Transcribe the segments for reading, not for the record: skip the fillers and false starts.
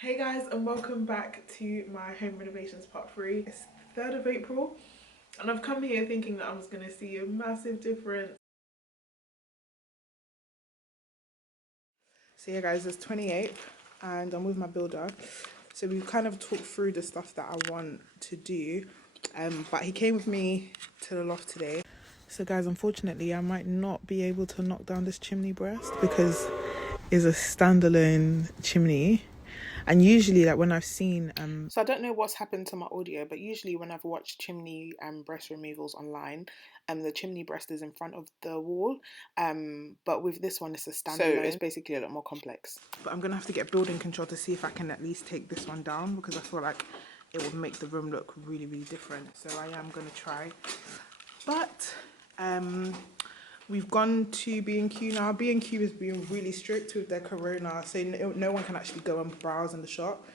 Hey guys, and welcome back to my home renovations part 3. It's the 3rd of April and I've come here thinking that I was going to see a massive difference. So yeah guys, it's 28th and I'm with my builder. So we've kind of talked through the stuff that I want to do, but he came with me to the loft today. So guys, unfortunately I might not be able to knock down this chimney breast because it's a standalone chimney. And usually, like when I've seen, so I don't know what's happened to my audio, but usually when I've watched chimney breast removals online, the chimney breast is in front of the wall. But with this one, it's a standalone. So it's basically a lot more complex. But I'm gonna have to get building control to see if I can at least take this one down because I feel like it would make the room look really, really different. So I am gonna try. But we've gone to B&Q now. B&Q is being really strict with their corona, so no one can actually go and browse in the shop.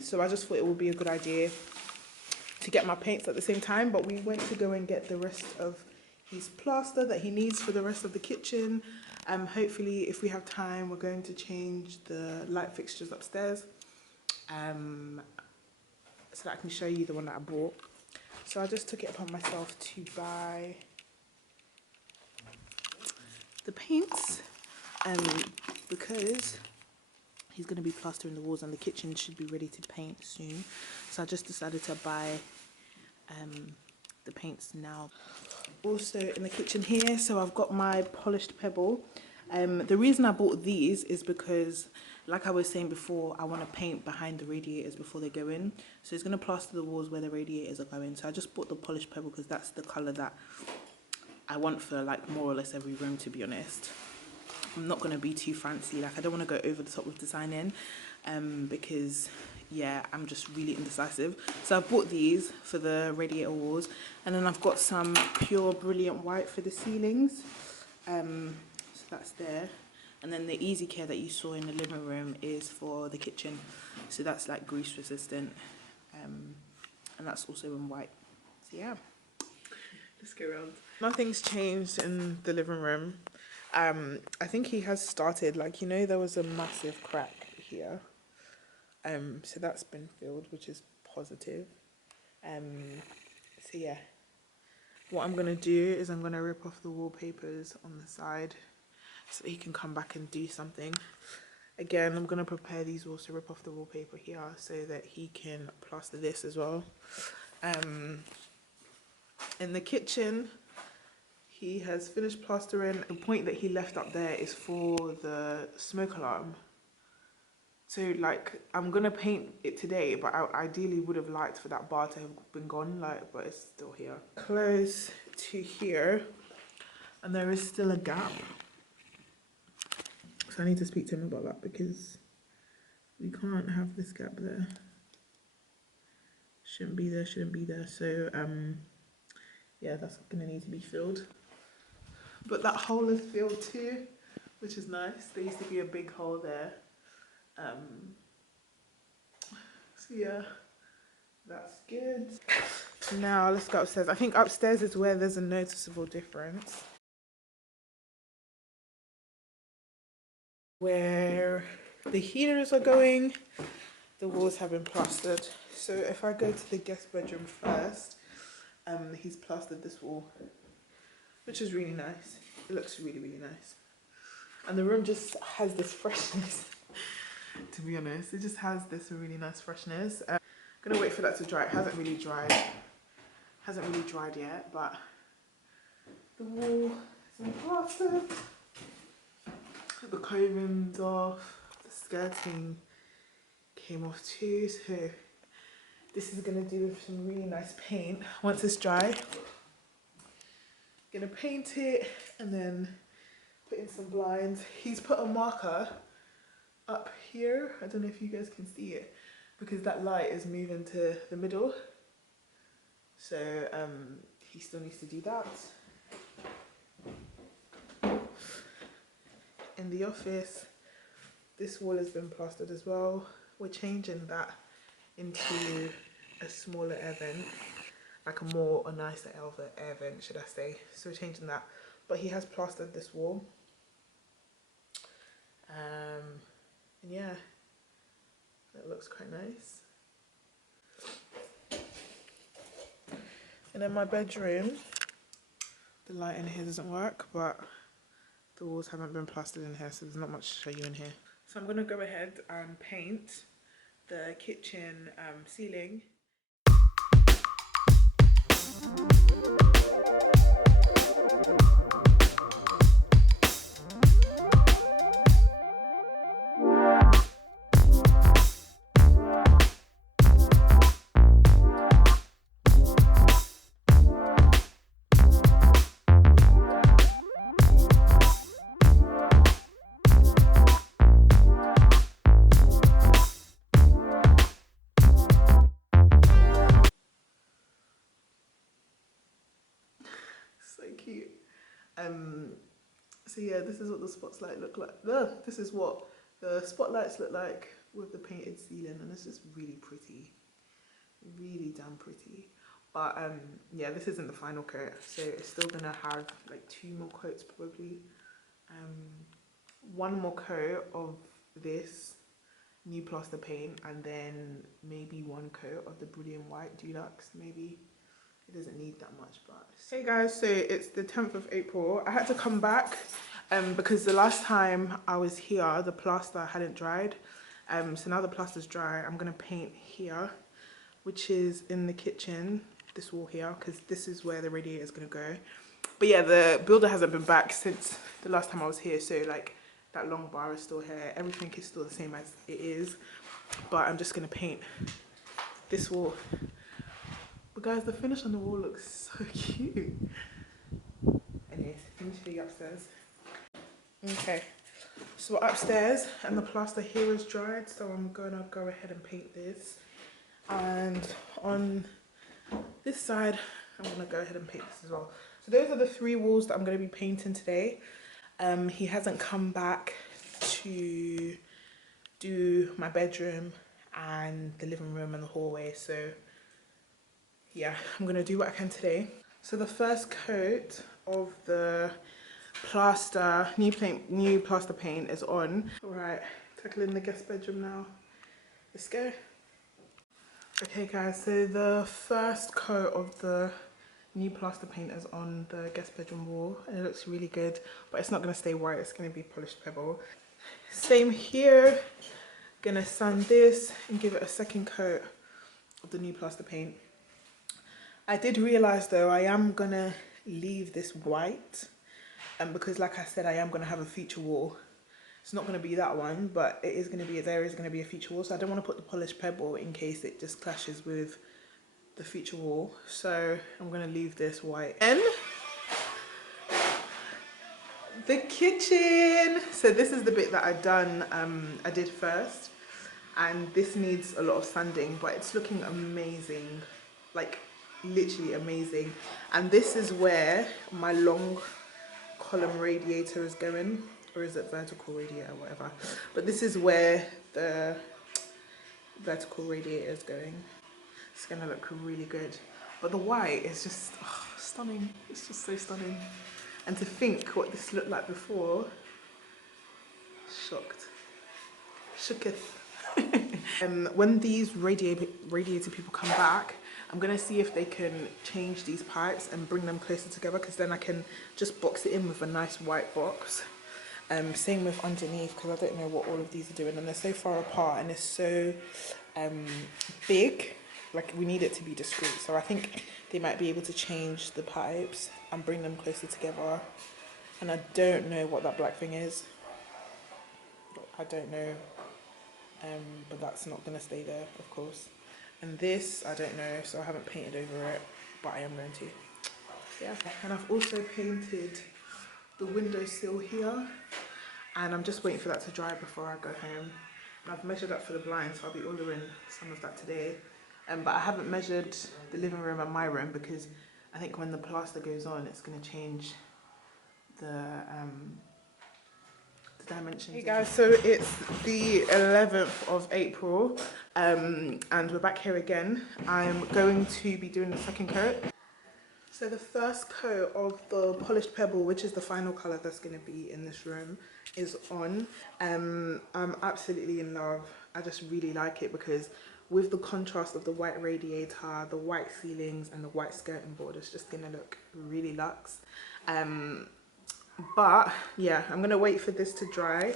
So I just thought it would be a good idea to get my paints at the same time, but we went to go and get the rest of his plaster that he needs for the rest of the kitchen. Hopefully, if we have time, we're going to change the light fixtures upstairs so that I can show you the one that I bought. So I just took it upon myself to buy the paints because he's going to be plastering the walls and the kitchen should be ready to paint soon. So I just decided to buy the paints now. Also in the kitchen here, so I've got my polished pebble. The reason I bought these is because, like I was saying before, I want to paint behind the radiators before they go in. So it's going to plaster the walls where the radiators are going. So I just bought the polished pebble because that's the colour that I want for like more or less every room, to be honest. I'm not going to be too fancy, like I don't want to go over the top with designing because yeah, I'm just really indecisive. So I've bought these for the radiator walls, and then I've got some pure brilliant white for the ceilings. So that's there. And then the easy care that you saw in the living room is for the kitchen. So that's like grease resistant, and that's also in white. So yeah. Let's go around. Nothing's changed in the living room. I think he has started, like, you know, there was a massive crack here. So that's been filled, which is positive. So yeah. What I'm gonna do is I'm gonna rip off the wallpapers on the side so that he can come back and do something. Again, I'm gonna prepare these walls to rip off the wallpaper here so that he can plaster this as well. In the kitchen, he has finished plastering. The point that he left up there is for the smoke alarm. So like, I'm gonna paint it today, but I ideally would have liked for that bar to have been gone, like, but it's still here. Close to here, and there is still a gap. So I need to speak to him about that because we can't have this gap there. Shouldn't be there, shouldn't be there. So yeah, that's gonna need to be filled. But that hole is filled too, which is nice. There used to be a big hole there. So yeah, that's good. Now let's go upstairs. I think upstairs is where there's a noticeable difference. Where the heaters are going, the walls have been plastered. So if I go to the guest bedroom first, he's plastered this wall, which is really nice. It looks really, really nice. And the room just has this freshness, to be honest. It just has this really nice freshness. I'm gonna wait for that to dry. It hasn't really dried. Hasn't really dried yet, but the wall is been plastered. The coving's off. The skirting came off too. So this is gonna do with some really nice paint. Once it's dry, gonna paint it and then put in some blinds. He's put a marker up here. I don't know if you guys can see it because that light is moving to the middle. So he still needs to do that. In the office, this wall has been plastered as well. We're changing that into a smaller air vent, like a nicer air vent, should I say. So we're changing that. But he has plastered this wall. And yeah, looks quite nice. And then my bedroom, the light in here doesn't work, but the walls haven't been plastered in here, so there's not much to show you in here. So I'm gonna go ahead and paint the kitchen ceiling. So cute. So yeah, this is what the spotlight look like. This is what the spotlights look like with the painted ceiling, and it's just really pretty, really damn pretty. But yeah, this isn't the final coat, so it's still gonna have like 2 more coats probably. 1 more coat of this new plaster paint, and then maybe 1 coat of the brilliant white deluxe. Maybe it doesn't need that much. But hey guys, so it's the 10th of April. I had to come back because the last time I was here the plaster hadn't dried. So now the plaster's dry. I'm gonna paint here, which is in the kitchen, this wall here, because this is where the radiator is gonna go. But yeah, the builder hasn't been back since the last time I was here, so like that long bar is still here, everything is still the same as it is, but I'm just gonna paint this wall. But guys, the finish on the wall looks so cute. Anyways, let me show you upstairs. Okay, so we're upstairs and the plaster here is dried, so I'm gonna go ahead and paint this. And on this side, I'm gonna go ahead and paint this as well. So those are the 3 walls that I'm gonna be painting today. He hasn't come back to do my bedroom and the living room and the hallway, so yeah, I'm gonna do what I can today. So the first coat of the plaster, new plaster paint is on. All right, tackling the guest bedroom now. Let's go. Okay guys, so the first coat of the new plaster paint is on the guest bedroom wall, and it looks really good, but it's not gonna stay white, it's gonna be polished pebble. Same here, gonna sand this and give it a second coat of the new plaster paint. I did realize though I am gonna leave this white, and because like I said, I am gonna have a feature wall. It's not gonna be that one, but it is gonna be, there is gonna be a feature wall, so I don't want to put the polished pebble in case it just clashes with the feature wall, so I'm gonna leave this white. And the kitchen, so this is the bit that I did first, and this needs a lot of sanding, but it's looking amazing, like literally amazing. And this is where my long column radiator is going, or is it vertical radiator, whatever, but this is where the vertical radiator is going. It's gonna look really good, but the white is just stunning. It's just so stunning. And to think what this looked like before, shooketh. When these radiator people come back, I'm gonna see if they can change these pipes and bring them closer together, because then I can just box it in with a nice white box. Same with underneath, because I don't know what all of these are doing, and they're so far apart and it's so big. Like, we need it to be discreet, so I think they might be able to change the pipes and bring them closer together. And I don't know what that black thing is. I don't know, but that's not gonna stay there, of course. And this, I don't know, so I haven't painted over it, but I am going to. Yeah, and I've also painted the windowsill here, and I'm just waiting for that to dry before I go home. And I've measured up for the blinds, so I'll be ordering some of that today. But I haven't measured the living room and my room, because I think when the plaster goes on, it's going to change the dimensions. Hey guys, so it's the 11th of April, and we're back here again. I'm going to be doing the second coat. So the first coat of the polished pebble, which is the final colour that's going to be in this room, is on. I'm absolutely in love. I just really like it because with the contrast of the white radiator, the white ceilings and the white skirting board, it's just gonna look really luxe. But yeah, I'm gonna wait for this to dry.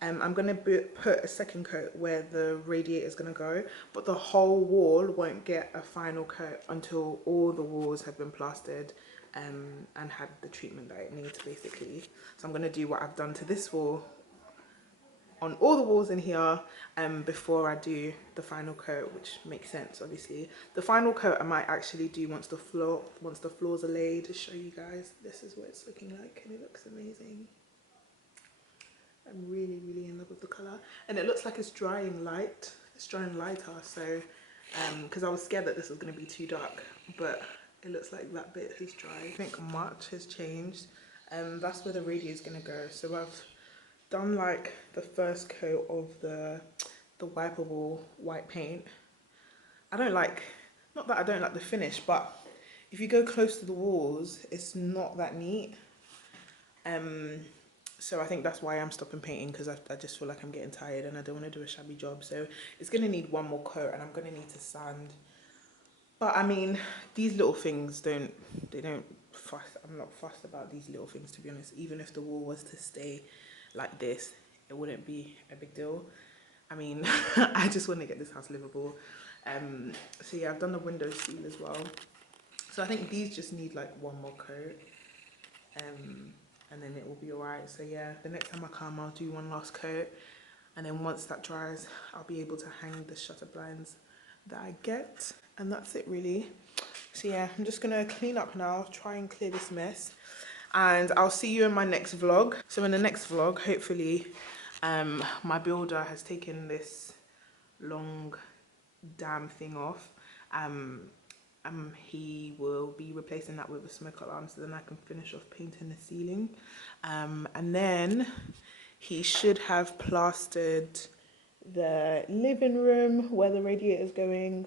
I'm gonna put a second coat where the radiator is gonna go, but the whole wall won't get a final coat until all the walls have been plastered and had the treatment that it needs, basically. So I'm gonna do what I've done to this wall on all the walls in here before I do the final coat, which makes sense, obviously. The final coat I might actually do once the floors are laid, to show you guys. This is what it's looking like, and it looks amazing. I'm really, really in love with the colour, and it looks like it's drying light. It's drying lighter, so because I was scared that this was going to be too dark, but it looks like that bit has dried. I think much has changed. That's where the radiator is going to go. So I've done like the first coat of the wipeable white paint. I don't like, not that I don't like the finish, but if you go close to the walls, it's not that neat. So I think that's why I'm stopping painting, because I just feel like I'm getting tired and I don't want to do a shabby job. So it's going to need one more coat, and I'm going to need to sand. But I mean, these little things don't fuss. I'm not fussed about these little things, to be honest. Even if the wall was to stay like this, it wouldn't be a big deal. I mean, I just want to get this house livable. So yeah, I've done the window seal as well. So I think these just need like one more coat. And then it will be alright. So yeah, the next time I come, I'll do one last coat, and then once that dries, I'll be able to hang the shutter blinds that I get, and that's it really. So yeah, I'm just gonna clean up now, try and clear this mess, and I'll see you in my next vlog. So in the next vlog, hopefully my builder has taken this long damn thing off. He will be replacing that with a smoke alarm, so then I can finish off painting the ceiling. And then he should have plastered the living room where the radiator is going,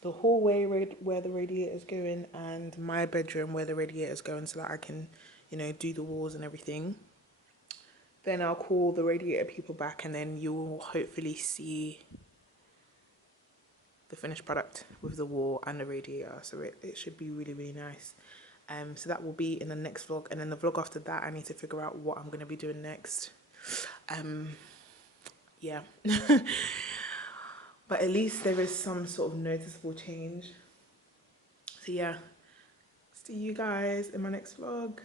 the hallway where the radiator is going, and my bedroom where the radiator is going, so that I can, you know, do the walls and everything. Then I'll call the radiator people back, and then you'll hopefully see the finished product with the wall and the radiator. So it should be really, really nice. So that will be in the next vlog, and then the vlog after that, I need to figure out what I'm going to be doing next. Yeah. But at least there is some sort of noticeable change. So yeah, see you guys in my next vlog.